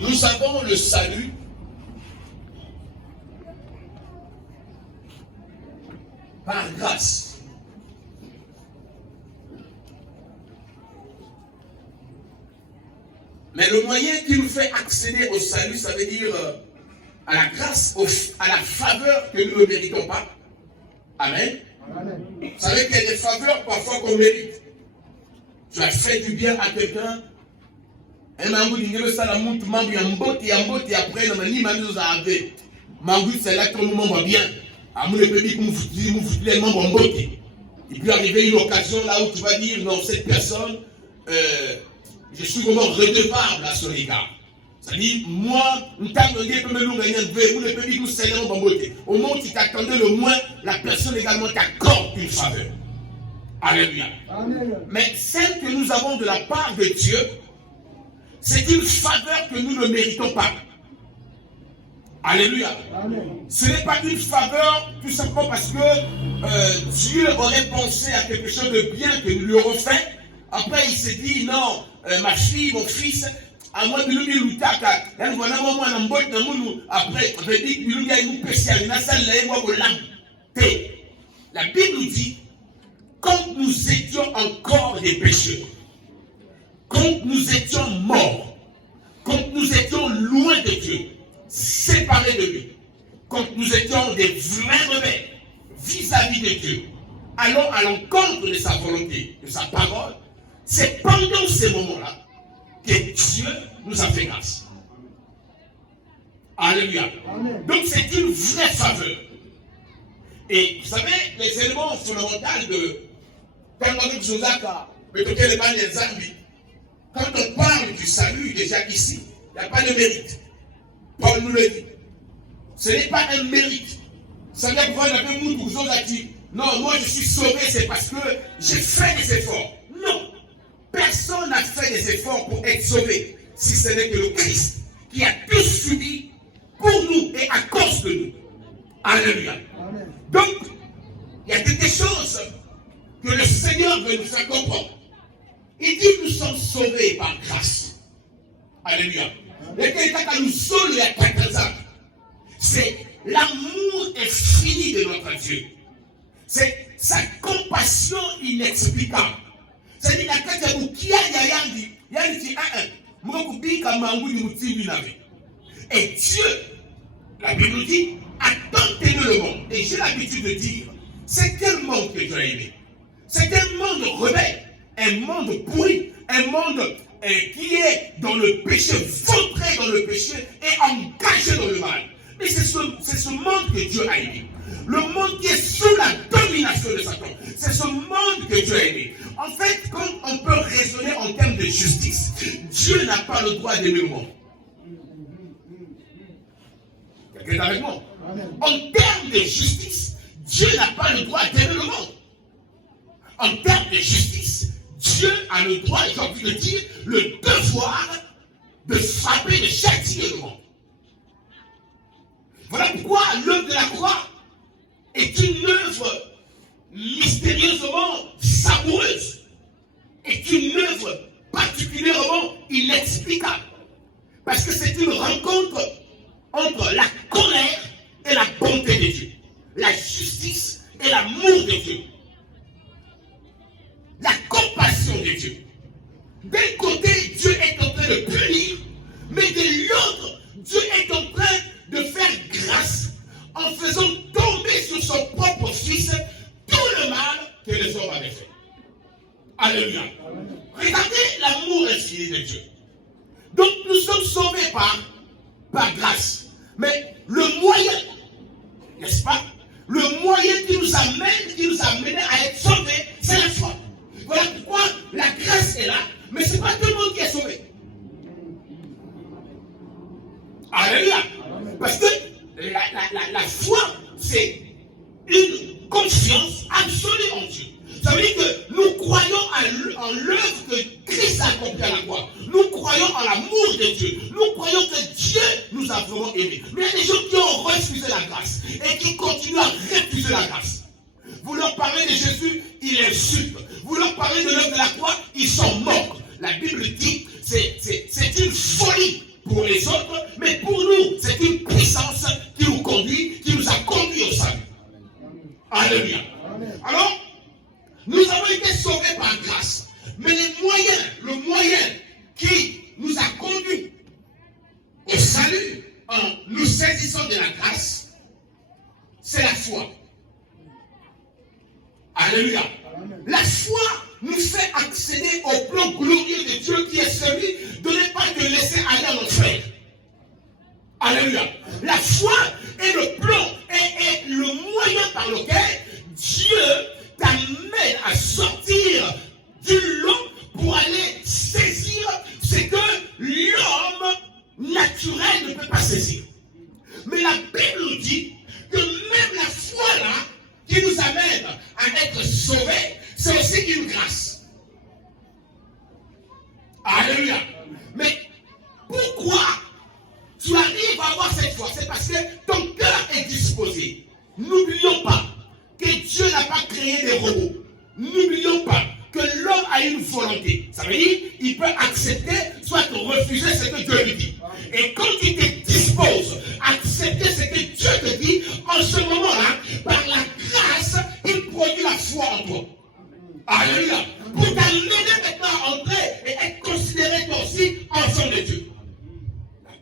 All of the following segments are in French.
Nous avons le salut par grâce. Mais le moyen qui nous fait accéder au salut, ça veut dire à la grâce, à la faveur que nous ne méritons pas. Amen. Amen. Vous savez qu'il y a des faveurs parfois qu'on mérite. Tu as fait du bien à quelqu'un. Un mango d'ingénieur, ça la monte, mango, il y a après, il y a un peu mango, c'est là que tout le monde va bien. À mon pays, vous foutez les membres en beauté. Il peut arriver une occasion là où tu vas dire, non, cette personne, je suis vraiment redevable à son égard. C'est-à-dire, moi, au moment où tu t'attendais le moins, la personne également t'accorde une faveur. Alléluia. Amen. Mais celle que nous avons de la part de Dieu, c'est une faveur que nous ne méritons pas. Alléluia. Amen. Ce n'est pas une faveur tout simplement parce que Dieu aurait pensé à quelque chose de bien que nous lui aurons fait. Après, il s'est dit, non, ma fille, mon fils, à moi de lui l'utaka. Après, la Bible nous dit, quand nous étions encore des pécheurs, quand nous étions morts, quand nous étions loin de Dieu, séparés de lui, quand nous étions des vrais rebelles vis-à-vis de Dieu, allons à l'encontre de sa volonté, de sa parole, c'est pendant ces moments-là que Dieu nous a fait grâce. Alléluia. Amen. Donc c'est une vraie faveur. Et vous savez, les éléments fondamentaux de quand on parle du salut, déjà ici, il n'y a pas de mérite. Paul nous le dit. Ce n'est pas un mérite. Ça veut dire que non, moi je suis sauvé, c'est parce que j'ai fait des efforts. Non. Personne n'a fait des efforts pour être sauvé, si ce n'est que le Christ qui a tout subi pour nous et à cause de nous. Alléluia. Amen. Donc, il y a des choses que le Seigneur veut nous faire comprendre. Il dit nous sommes sauvés par grâce. Alléluia. C'est l'amour infini de notre Dieu. C'est sa compassion inexplicable. C'est-à-dire et Dieu, la Bible nous dit, a tant aimé le monde. Et j'ai l'habitude de dire, c'est quel monde que Dieu a aimé? C'est un monde rebelle, un monde pourri, un monde qui est dans le péché, vautré dans le péché et engagé dans le mal. Mais c'est ce monde que Dieu a aimé. Le monde qui est sous la domination de Satan. C'est ce monde que Dieu a aimé. En fait, quand on peut raisonner en termes de justice, Dieu n'a pas le droit d'aimer le monde. Quelqu'un est avec moi? En termes de justice, Dieu n'a pas le droit d'aimer le monde. En termes de justice, Dieu a le droit, j'ai envie de dire, le devoir de frapper, de châtier le monde. Voilà pourquoi l'œuvre de la croix est une œuvre mystérieusement savoureuse, est une œuvre particulièrement inexplicable. Parce que c'est une rencontre entre la colère et la bonté de Dieu, la justice et l'amour de Dieu, la compassion de Dieu. D'un côté, Dieu est en train de punir, mais de l'autre, Dieu est en train de faire grâce en faisant tomber sur son propre fils tout le mal que les hommes avaient fait. Alléluia. Regardez l'amour infini de Dieu. Donc nous sommes sauvés par grâce. Mais le moyen, n'est-ce pas? Le moyen qui nous a amené à être sauvés, c'est la foi. Voilà pourquoi la grâce est là, mais ce n'est pas tout le monde qui est sauvé. Alléluia. Parce que la foi, c'est une confiance absolue en Dieu. Ça veut dire que nous croyons en l'œuvre que Christ a accomplie à la croix. Nous croyons en l'amour de Dieu. Nous croyons que Dieu nous a vraiment aimés. Mais il y a des gens qui ont refusé la grâce et qui continuent à refuser la grâce. Vous leur parlez de Jésus, ils l'insultent. Vous leur parlez de l'œuvre de la croix, ils s'en moquent. La Bible dit c'est une folie pour eux les autres, mais pour nous, c'est une puissance qui nous conduit, qui nous a conduits au salut. Alléluia. Alors, nous avons été sauvés par grâce. Mais le moyen qui nous a conduits au salut en nous saisissant de la grâce, c'est la foi. Alléluia. La foi nous fait accéder au plan glorieux de Dieu qui est celui de ne pas te laisser aller en enfer. Alléluia. La foi est le plan, est le moyen par lequel Dieu t'amène à sortir du lot pour aller saisir ce que l'homme naturel ne peut pas saisir. Mais la Bible nous dit que même la foi là, qui nous amène à être sauvés, c'est aussi une grâce. Alléluia. Mais pourquoi tu arrives à avoir cette foi? C'est parce que ton cœur est disposé. N'oublions pas que Dieu n'a pas créé des robots. N'oublions pas que l'homme a une volonté. Ça veut dire qu'il peut accepter, soit refuser ce que Dieu lui dit. Et quand tu te disposes à accepter ce que Dieu te dit, en ce moment-là, par la grâce, il produit la foi en toi. Alléluia. Pour t'amener maintenant à entrer et être considéré toi aussi enfant de Dieu.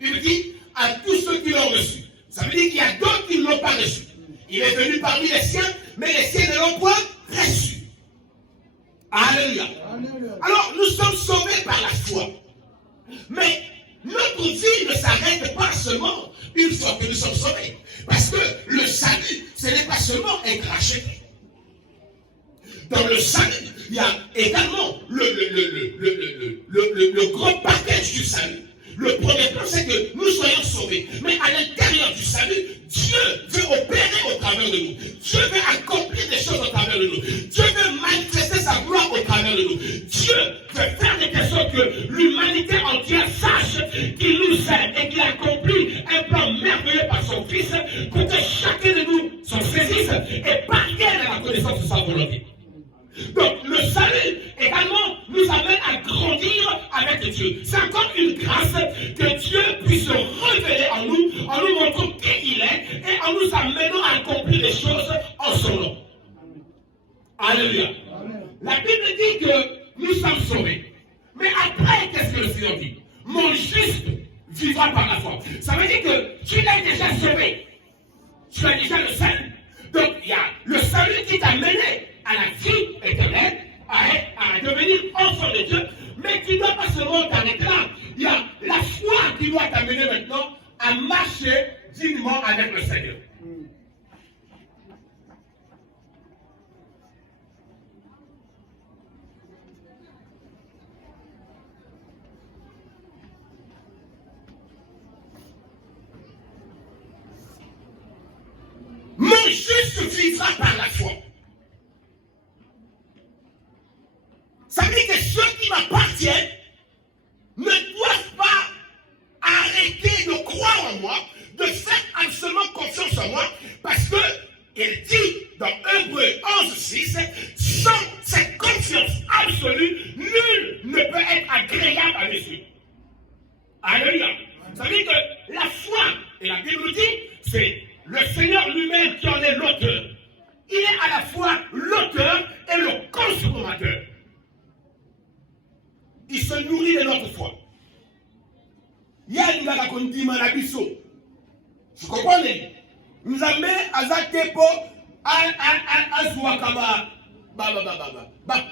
Il me dit à tous ceux qui l'ont reçu. Ça veut dire qu'il y a d'autres qui ne l'ont pas reçu. Il est venu parmi les siens, mais les siens ne l'ont pas reçu. Alléluia. Alors, nous sommes sauvés par la foi. Mais notre vie ne s'arrête pas seulement une fois que nous sommes sauvés. Parce que le salut, ce n'est pas seulement être racheté. Dans le salut, il y a également le grand package du salut. Le premier plan, c'est que nous soyons sauvés. Mais à l'intérieur du salut, Dieu veut opérer au travers de nous. Dieu veut accomplir des choses au travers de nous. Dieu veut manifester sa gloire au travers de nous. Dieu veut faire de telle sorte que l'humanité entière sache qu'il nous aime et qu'il accomplit un plan merveilleux par son Fils pour que chacun de nous s'en saisisse et parvienne à la connaissance de sa volonté. Donc le salut également nous amène à grandir avec Dieu. C'est encore une grâce que Dieu puisse se révéler en nous montrant qui il est et en nous amenant à accomplir les choses en son nom. Alléluia. La Bible dit que nous sommes sauvés. Mais après, qu'est-ce que le Seigneur dit? Mon juste vivra par la foi. Ça veut dire que tu l'as déjà sauvé. Tu as déjà le salut. Donc il y a le salut qui t'a mené à la vie éternelle, à devenir enfant de Dieu, mais tu ne dois pas seulement t'arrêter là. Il y a la foi qui doit t'amener maintenant à marcher dignement avec le Seigneur. Mon juste vivra par la foi. Ça veut dire que ceux qui m'appartiennent ne doivent pas arrêter de croire en moi, de faire absolument confiance en moi, parce que il dit dans Hébreux 11:6, sans cette confiance absolue, nul ne peut être agréable à mes yeux. Alléluia. Ça veut dire que la foi, et la Bible dit, c'est le Seigneur lui-même qui en est l'auteur. Il est à la fois l'auteur et le consommateur. Il se nourrit de notre foi. Il y a une bagarre qu'on dit Manabiso. Vous comprenez? Nous amène à Zakepo, à Zouakaba,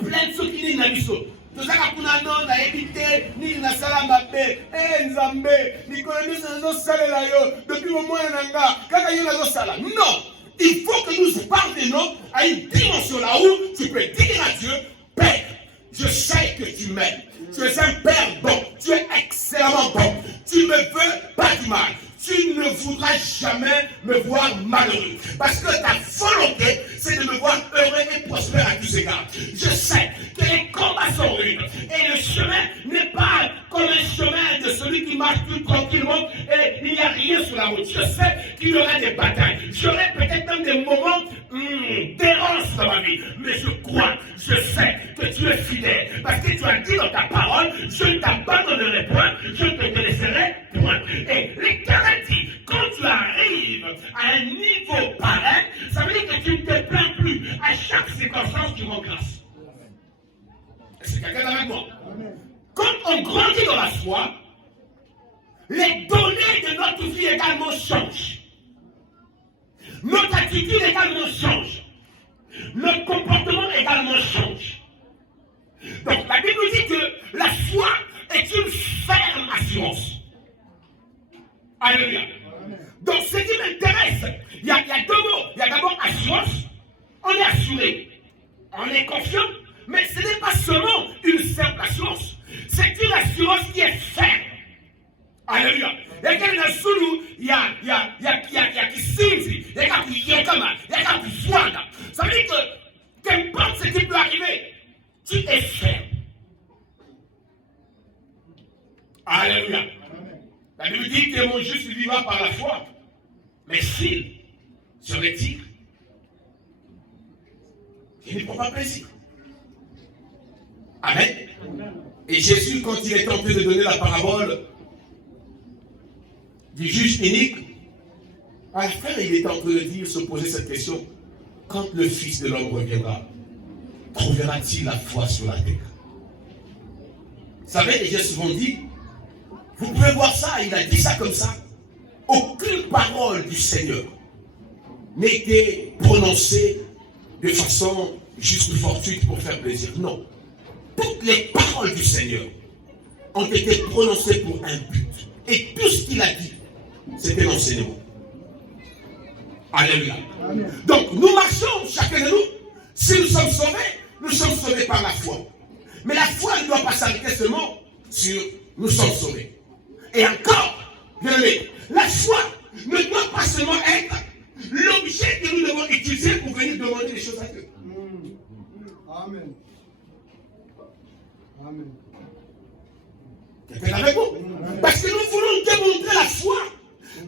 plein de ceux qui disent Nabiso. Tout ça, qu'on a non, on a évité, ni na salambé, Nzambe, ni connaissons nos salaires depuis le moment nanga, quand il y a nos salaires. Non! Il faut que nous parvenons à une dimension là où tu peux dire à Dieu, Père, je sais que tu m'aimes. Tu es un Père bon. Tu es excellemment bon. Tu ne me veux pas du mal. Tu ne voudras jamais me voir malheureux. Parce que ta volonté, c'est de me voir heureux et prospère à tous égards. Je sais que les combats sont rudes. Et le chemin n'est pas comme un chemin de celui qui marche plus tranquillement et il n'y a rien sur la route. Je sais qu'il y aura des batailles. J'aurai peut-être même des moments d'errance dans ma vie. Mais je crois, je sais que tu es fidèle. Parce que tu as dit dans ta parole, je ne t'abandonnerai point, je te laisserai point. Et l'Éternel dit, quand tu arrives à un niveau pareil, ça veut dire que tu ne te plains plus. À chaque circonstance, tu rends grâce. Est-ce que quelqu'un est avec moi? Quand on grandit dans la foi, les données de notre vie également changent. Notre attitude également change. Notre comportement également change. Donc la Bible dit que la foi est une ferme assurance. Alléluia. Donc ce qui m'intéresse, il y a deux mots. Il y a d'abord assurance. On est assuré. On est confiant. Mais ce n'est pas seulement une simple assurance. C'est une assurance qui est ferme. Alléluia. Il y a quelqu'un sous nous, il y a qui signe, il y a qui yekama, il y a qui voit. Ça veut dire que qu'importe ce qui peut arriver, tu es ferme. Alléluia. La Bible dit que mon juste vivra par la foi. Mais s'il se retire, il ne prend pas plaisir. Amen. Et Jésus, quand il est en train de donner la parabole du juge inique, à la fin, il est en train de dire, se poser cette question: quand le Fils de l'homme reviendra, trouvera-t-il la foi sur la terre? Vous savez, et j'ai souvent dit, vous pouvez voir ça, il a dit ça comme ça. Aucune parole du Seigneur n'était prononcée de façon juste fortuite pour faire plaisir. Non. Toutes les paroles du Seigneur ont été prononcées pour un but. Et tout ce qu'il a dit, c'était l'enseignement. Alléluia. Amen. Donc, nous marchons, chacun de nous. Si nous sommes sauvés par la foi. Mais la foi ne doit pas s'arrêter seulement sur nous sommes sauvés. Et encore, bien aimé, la foi ne doit pas seulement être l'objet que nous devons utiliser pour venir demander des choses à Dieu. Amen. Amen. Quelqu'un avec vous? Parce que nous voulons démontrer la foi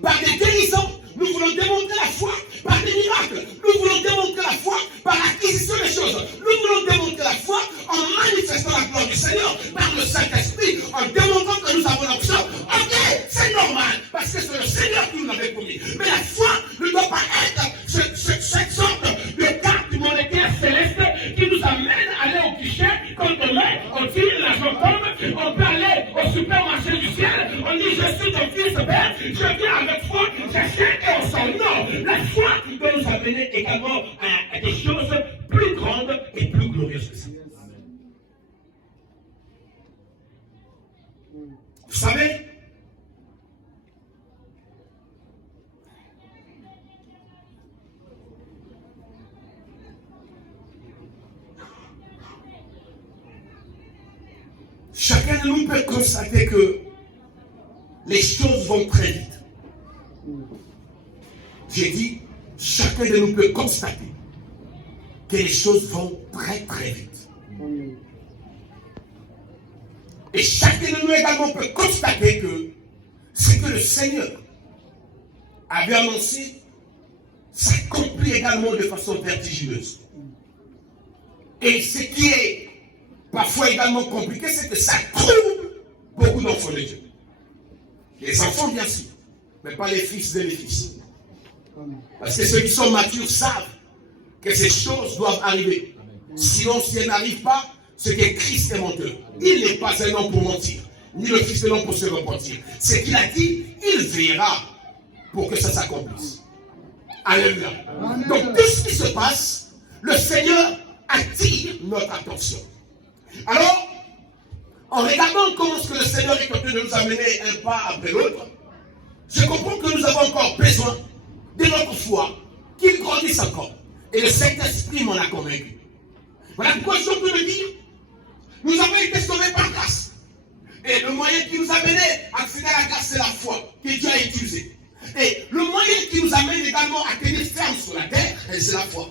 par des guérisons. Nous voulons démontrer la foi par des miracles. Nous voulons démontrer la foi par l'acquisition des choses. Nous voulons démontrer la foi en manifestant la gloire du Seigneur par le Saint-Esprit, en démontrant que nous avons l'option. Ok, c'est normal, parce que c'est le Seigneur qui nous l'avait promis. Mais la foi ne doit pas être cette sorte de carte monétaire céleste qui nous amène à aller au guichet. Quand demain, on tire l'argent tombe, on peut aller au supermarché du ciel. On dit, je suis ton fils, Père, je viens avec foi, j'achète et on s'en. Non, la foi doit nous amener également à des choses plus grandes et plus glorieuses que ça. Vous savez, chacun de nous peut constater que les choses vont très vite. J'ai dit, chacun de nous peut constater que les choses vont très très vite. Et chacun de nous également peut constater que ce que le Seigneur avait annoncé s'accomplit également de façon vertigineuse. Et ce qui est parfois également compliqué, c'est que ça trouble beaucoup d'enfants de Dieu. Les enfants, bien sûr, mais pas les fils et les fils. Parce que ceux qui sont matures savent que ces choses doivent arriver. Sinon, si elles n'arrivent pas, c'est que Christ est menteur. Il n'est pas un homme pour mentir, ni le Fils de l'homme pour se repentir. Ce qu'il a dit, il veillera pour que ça s'accomplisse. Alléluia. Donc, tout ce qui se passe, le Seigneur attire notre attention. Alors, en regardant comment ce que le Seigneur est en train de nous amener un pas après l'autre, je comprends que nous avons encore besoin de notre foi, qu'il grandisse encore. Et le Saint-Esprit m'en a convaincu. Voilà pourquoi je peux le dire. Nous avons été sauvés par grâce. Et le moyen qui nous a mené à accéder à la grâce, c'est la foi que Dieu a utilisée. Et le moyen qui nous amène également à tenir ferme sur la terre, c'est la foi.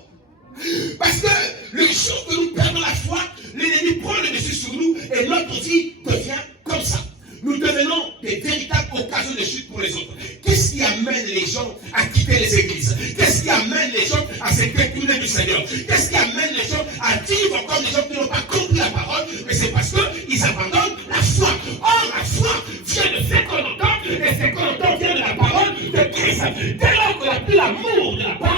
Parce que le jour que nous perdons la foi, l'ennemi prend le dessus sur nous et notre vie devient comme ça. Nous devenons des véritables occasions de chute pour les autres. Qu'est-ce qui amène les gens à quitter les églises? Qu'est-ce qui amène les gens à se détourner du Seigneur? Qu'est-ce qui amène les gens à vivre comme des gens qui n'ont pas compris la parole? Mais c'est parce qu'ils abandonnent la foi. Or, la foi vient de ce qu'on entend et de Christ, dès lors qu'on n'a plus l'amour de la part